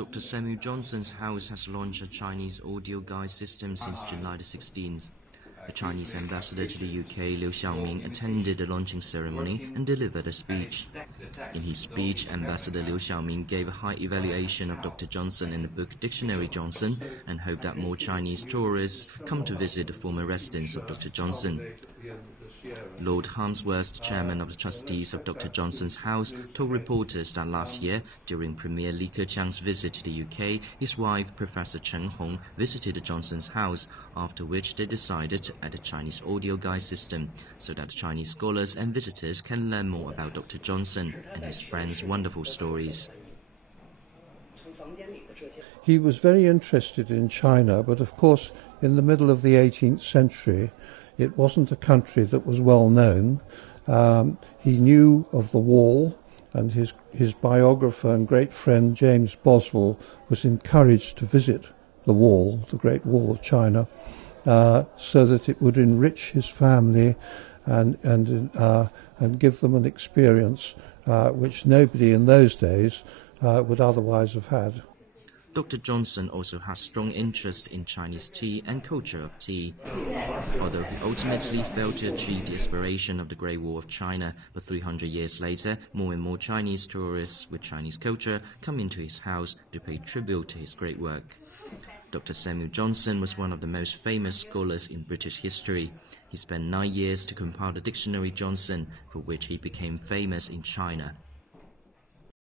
Dr. Samuel Johnson's house has launched a Chinese audio guide system since July the 16th. The Chinese ambassador to the UK, Liu Xiaoming, attended the launching ceremony and delivered a speech. In his speech, Ambassador Liu Xiaoming gave a high evaluation of Dr. Johnson in the book Dictionary Johnson and hoped that more Chinese tourists come to visit the former residence of Dr. Johnson. Lord Harmsworth, chairman of the trustees of Dr. Johnson's house, told reporters that last year, during Premier Li Keqiang's visit to the UK, his wife, Professor Chen Hong, visited the Johnson's house, after which they decided to add a Chinese audio guide system so that Chinese scholars and visitors can learn more about Dr. Johnson and his friends' wonderful stories. He was very interested in China, but of course in the middle of the 18th century it wasn't a country that was well known. He knew of the Wall, and his biographer and great friend James Boswell was encouraged to visit the Wall, the Great Wall of China, so that it would enrich his family and give them an experience which nobody in those days would otherwise have had. Dr. Johnson also has strong interest in Chinese tea and culture of tea. Although he ultimately failed to achieve the aspiration of the Great Wall of China, but 300 years later, more and more Chinese tourists with Chinese culture come into his house to pay tribute to his great work. Dr. Samuel Johnson was one of the most famous scholars in British history. He spent 9 years to compile the Dictionary Johnson, for which he became famous in China.